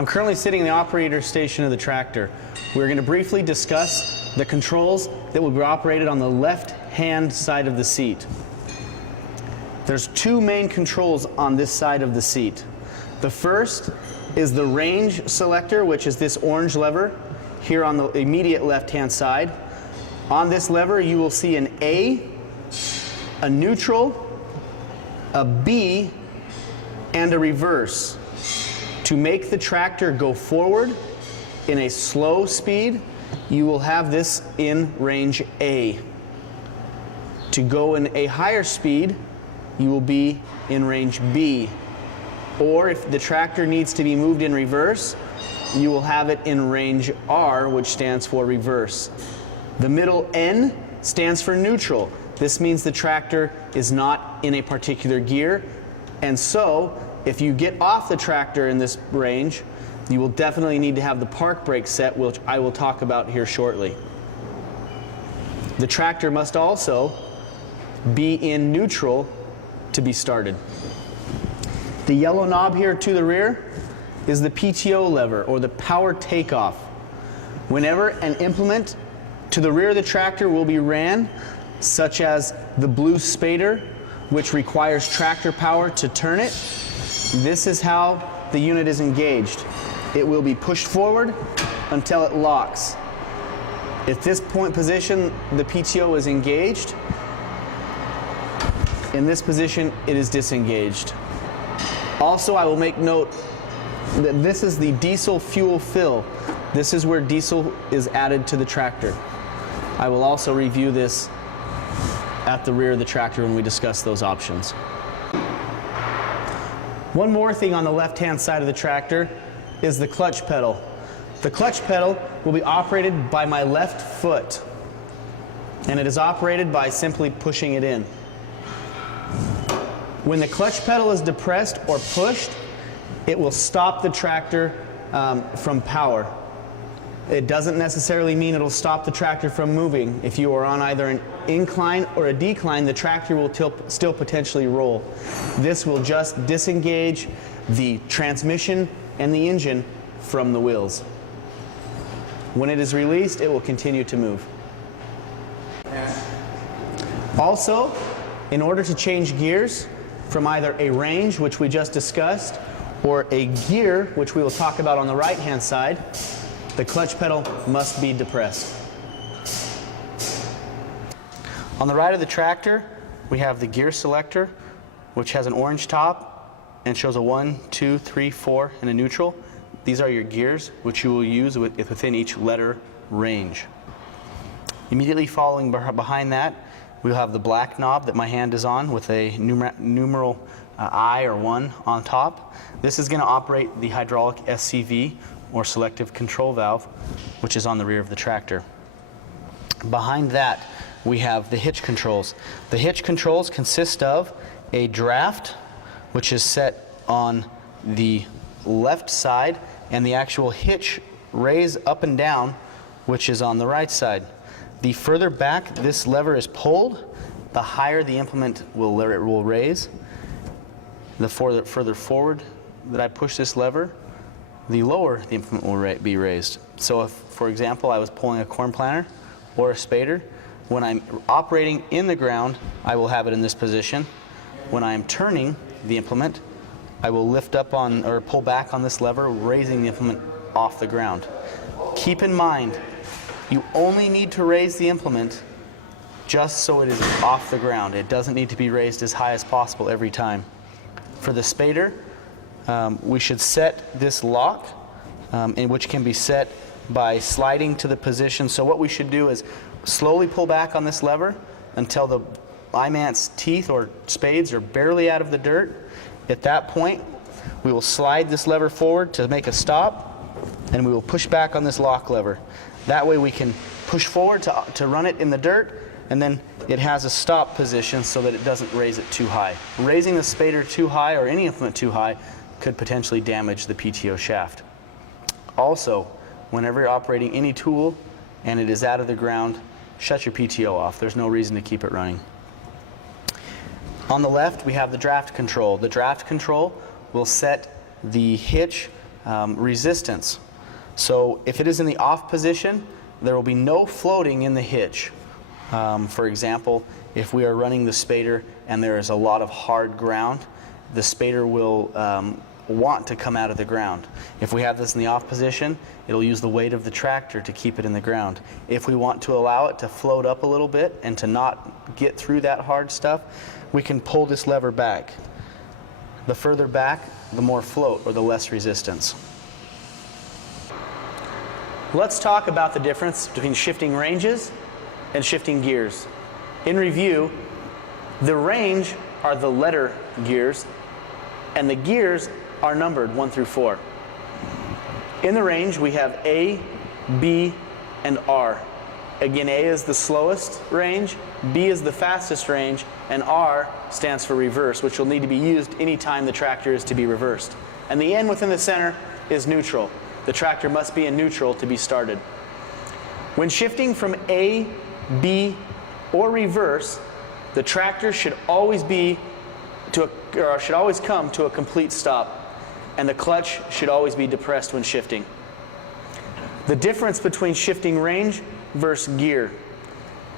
I'm currently sitting in the operator station of the tractor. We're going to briefly discuss the controls that will be operated on the left-hand side of the seat. There's two main controls on this side of the seat. The first is the range selector, which is this orange lever here on the immediate left-hand side. On this lever you will see an A, a neutral, a B, and a reverse. To make the tractor go forward in a slow speed, you will have this in range A. To go in a higher speed, you will be in range B. Or if the tractor needs to be moved in reverse, you will have it in range R, which stands for reverse. The middle N stands for neutral. This means the tractor is not in a particular gear, and so if you get off the tractor in this range, you will definitely need to have the park brake set, which I will talk about here shortly. The tractor must also be in neutral to be started. The yellow knob here to the rear is the PTO lever, or the power takeoff. Whenever an implement to the rear of the tractor will be ran, such as the blue spader, which requires tractor power to turn it, this is how the unit is engaged. It will be pushed forward until it locks. At this point position, the PTO is engaged. In this position, it is disengaged. Also, I will make note that this is the diesel fuel fill. This is where diesel is added to the tractor. I will also review this at the rear of the tractor when we discuss those options. One more thing on the left-hand side of the tractor is the clutch pedal. The clutch pedal will be operated by my left foot, and it is operated by simply pushing it in. When the clutch pedal is depressed or pushed, it will stop the tractor from power. It doesn't necessarily mean it'll stop the tractor from moving. If you are on either an incline or a decline, the tractor will still potentially roll. This will just disengage the transmission and the engine from the wheels. When it is released, it will continue to move. Also, in order to change gears from either a range, which we just discussed, or a gear, which we will talk about on the right-hand side, the clutch pedal must be depressed. On the right of the tractor, we have the gear selector, which has an orange top and shows a 1, 2, 3, 4, and a neutral. These are your gears, which you will use within each letter range. Immediately following behind that, we'll have the black knob that my hand is on with a numeral I or 1 on top. This is going to operate the hydraulic SCV, or selective control valve, which is on the rear of the tractor. Behind that, we have the hitch controls. The hitch controls consist of a draft, which is set on the left side, and the actual hitch raise up and down, which is on the right side. The further back this lever is pulled, the higher the implement will raise. The further forward that I push this lever, the lower the implement will be raised. So if, for example, I was pulling a corn planter or a spader, when I'm operating in the ground, I will have it in this position. When I'm turning the implement, I will lift up on or pull back on this lever, raising the implement off the ground. Keep in mind, you only need to raise the implement just so it is off the ground. It doesn't need to be raised as high as possible every time. For the spader, we should set this lock, in which can be set by sliding to the position. So what we should do is slowly pull back on this lever until the IMANT's teeth or spades are barely out of the dirt. At that point, we will slide this lever forward to make a stop, and we will push back on this lock lever. That way we can push forward to run it in the dirt, and then it has a stop position so that it doesn't raise it too high. Raising the spader too high or any implement too high could potentially damage the PTO shaft. Also, whenever you're operating any tool and it is out of the ground, shut your PTO off. There's no reason to keep it running. On the left, we have the draft control. The draft control will set the hitch resistance. So if it is in the off position, there will be no floating in the hitch. For example, if we are running the spader and there is a lot of hard ground, the spader will want to come out of the ground. If we have this in the off position, it'll use the weight of the tractor to keep it in the ground. If we want to allow it to float up a little bit and to not get through that hard stuff, we can pull this lever back. The further back, the more float or the less resistance. Let's talk about the difference between shifting ranges and shifting gears. In review, the range are the letter gears, and the gears are numbered 1 through 4. In the range, we have A, B, and R. Again, A is the slowest range, B is the fastest range, and R stands for reverse, which will need to be used anytime the tractor is to be reversed. And the N within the center is neutral. The tractor must be in neutral to be started. When shifting from A, B, or reverse, the tractor should always come to a complete stop, and the clutch should always be depressed when shifting. The difference between shifting range versus gear.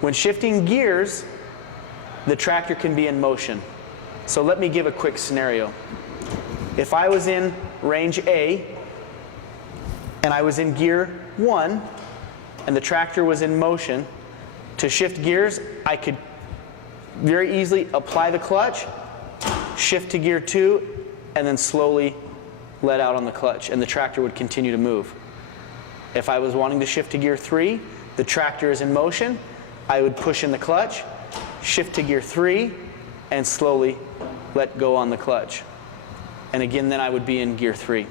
When shifting gears, the tractor can be in motion. So let me give a quick scenario. If I was in range A and I was in gear 1 and the tractor was in motion, to shift gears, I could very easily apply the clutch, shift to gear 2, and then slowly let out on the clutch, and the tractor would continue to move. If I was wanting to shift to gear 3, the tractor is in motion, I would push in the clutch, shift to gear 3, and slowly let go on the clutch. And again, then I would be in gear 3.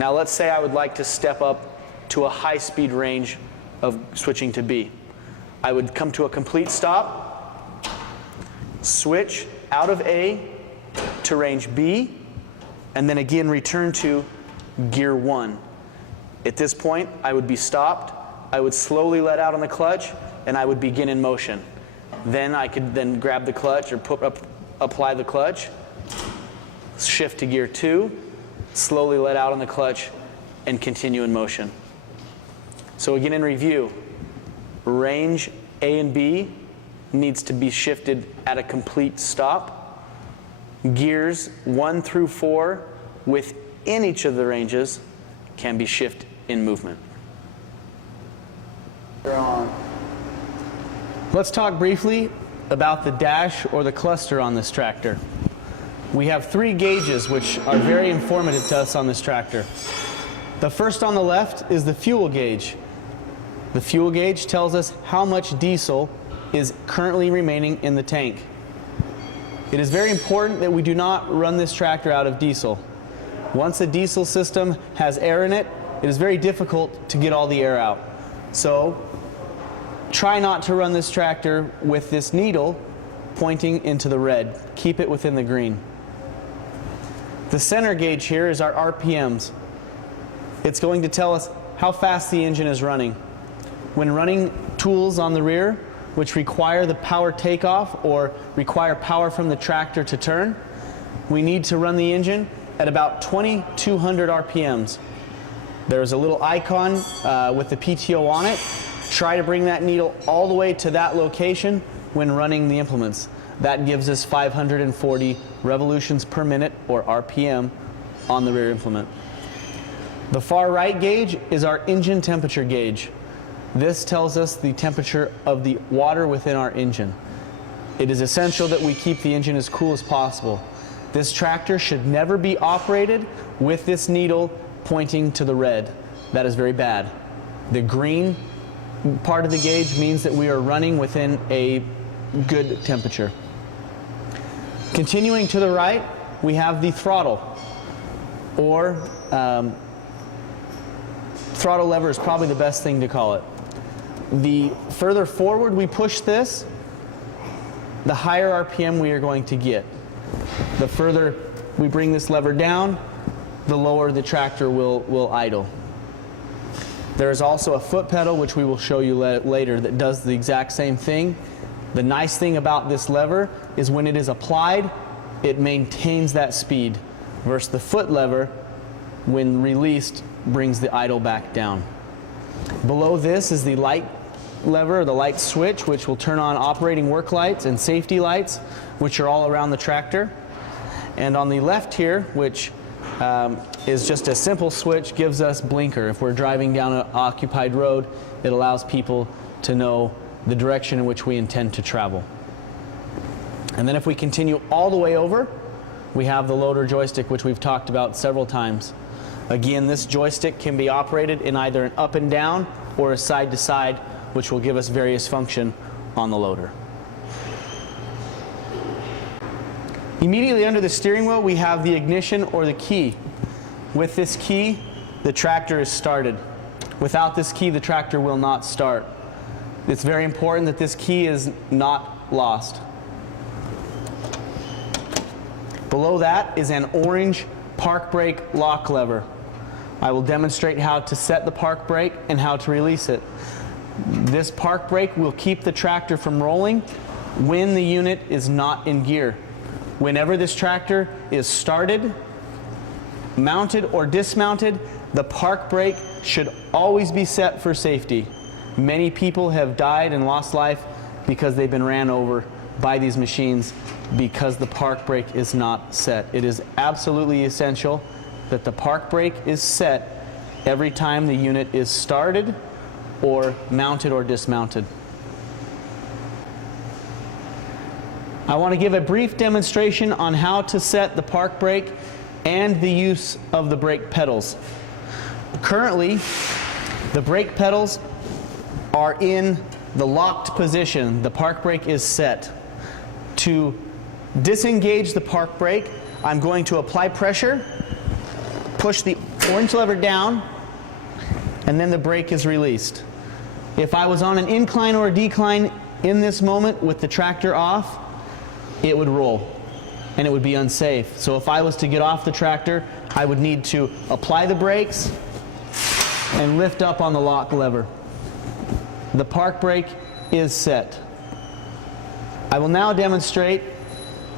Now let's say I would like to step up to a high-speed range of switching to B. I would come to a complete stop, switch out of A to range B, and then again return to gear 1. At this point, I would be stopped, I would slowly let out on the clutch, and I would begin in motion. Then I could then grab the clutch or apply the clutch, shift to gear 2, slowly let out on the clutch, and continue in motion. So again, in review, range A and B needs to be shifted at a complete stop. Gears 1 through 4 within each of the ranges can be shifted in movement. Let's talk briefly about the dash or the cluster on this tractor. We have 3 gauges which are very informative to us on this tractor. The first on the left is the fuel gauge. The fuel gauge tells us how much diesel is currently remaining in the tank. It is very important that we do not run this tractor out of diesel. Once a diesel system has air in it, it is very difficult to get all the air out. So try not to run this tractor with this needle pointing into the red. Keep it within the green. The center gauge here is our RPMs. It's going to tell us how fast the engine is running. When running tools on the rear, which require the power takeoff or require power from the tractor to turn, we need to run the engine at about 2,200 RPMs. There's a little icon with the PTO on it. Try to bring that needle all the way to that location when running the implements. That gives us 540 revolutions per minute, or RPM, on the rear implement. The far right gauge is our engine temperature gauge. This tells us the temperature of the water within our engine. It is essential that we keep the engine as cool as possible. This tractor should never be operated with this needle pointing to the red. That is very bad. The green part of the gauge means that we are running within a good temperature. Continuing to the right, we have the throttle, or throttle lever is probably the best thing to call it. The further forward we push this, the higher RPM we are going to get. The further we bring this lever down, the lower the tractor will idle. There is also a foot pedal, which we will show you later, that does the exact same thing. The nice thing about this lever is when it is applied, it maintains that speed, versus the foot lever, when released, brings the idle back down. Below this is the light lever, the light switch, which will turn on operating work lights and safety lights, which are all around the tractor. And on the left here, which is just a simple switch, gives us blinker. If we're driving down an occupied road, it allows people to know the direction in which we intend to travel. And then if we continue all the way over, we have the loader joystick, which we've talked about several times. Again, this joystick can be operated in either an up and down or a side to side, which will give us various function on the loader. Immediately under the steering wheel, we have the ignition or the key. With this key, the tractor is started. Without this key, the tractor will not start. It's very important that this key is not lost. Below that is an orange park brake lock lever. I will demonstrate how to set the park brake and how to release it. This park brake will keep the tractor from rolling when the unit is not in gear. Whenever this tractor is started, mounted, or dismounted, the park brake should always be set for safety. Many people have died and lost life because they've been ran over by these machines because the park brake is not set. It is absolutely essential that the park brake is set every time the unit is started or mounted or dismounted. I want to give a brief demonstration on how to set the park brake and the use of the brake pedals. Currently, the brake pedals are in the locked position. The park brake is set. To disengage the park brake, I'm going to apply pressure, push the orange lever down, and then the brake is released. If I was on an incline or a decline in this moment with the tractor off, it would roll and it would be unsafe. So if I was to get off the tractor, I would need to apply the brakes and lift up on the lock lever. The park brake is set. I will now demonstrate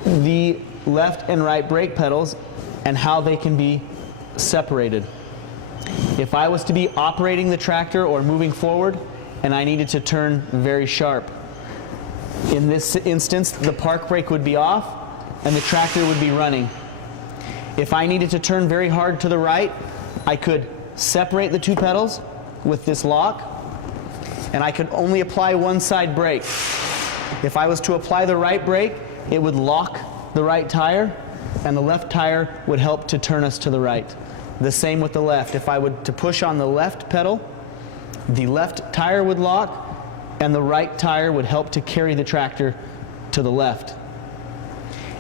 the left and right brake pedals and how they can be separated. If I was to be operating the tractor or moving forward and I needed to turn very sharp, in this instance the park brake would be off and the tractor would be running. If I needed to turn very hard to the right, I could separate the two pedals with this lock and I could only apply one side brake. If I was to apply the right brake, it would lock the right tire and the left tire would help to turn us to the right. The same with the left. If I would to push on the left pedal, the left tire would lock and the right tire would help to carry the tractor to the left.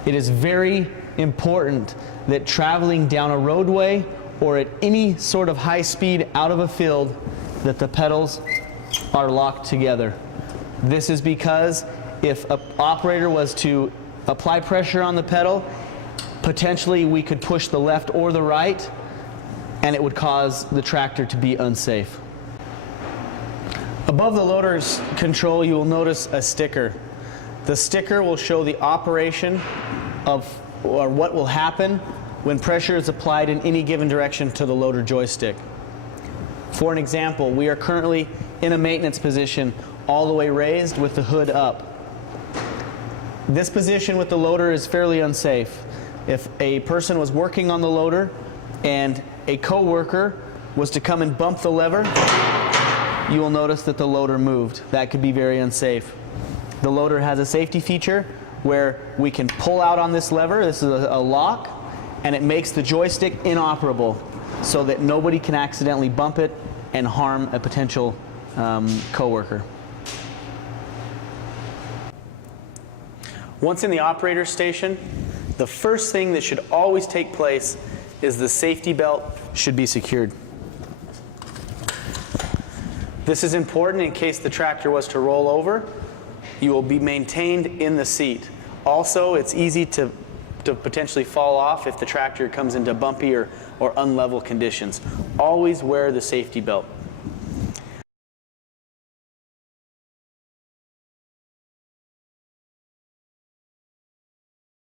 It is very important that traveling down a roadway or at any sort of high speed out of a field that the pedals are locked together. This is because if an operator was to apply pressure on the pedal, potentially we could push the left or the right and it would cause the tractor to be unsafe. Above the loader's control, you will notice a sticker. The sticker will show the operation of or what will happen when pressure is applied in any given direction to the loader joystick. For an example, we are currently in a maintenance position all the way raised with the hood up. This position with the loader is fairly unsafe. If a person was working on the loader and a co-worker was to come and bump the lever, you will notice that the loader moved. That could be very unsafe. The loader has a safety feature where we can pull out on this lever. This is a lock, and it makes the joystick inoperable so that nobody can accidentally bump it and harm a potential co-worker. Once in the operator station, the first thing that should always take place is the safety belt should be secured. This is important in case the tractor was to roll over. You will be maintained in the seat. Also, it's easy to potentially fall off if the tractor comes into bumpy or unlevel conditions. Always wear the safety belt.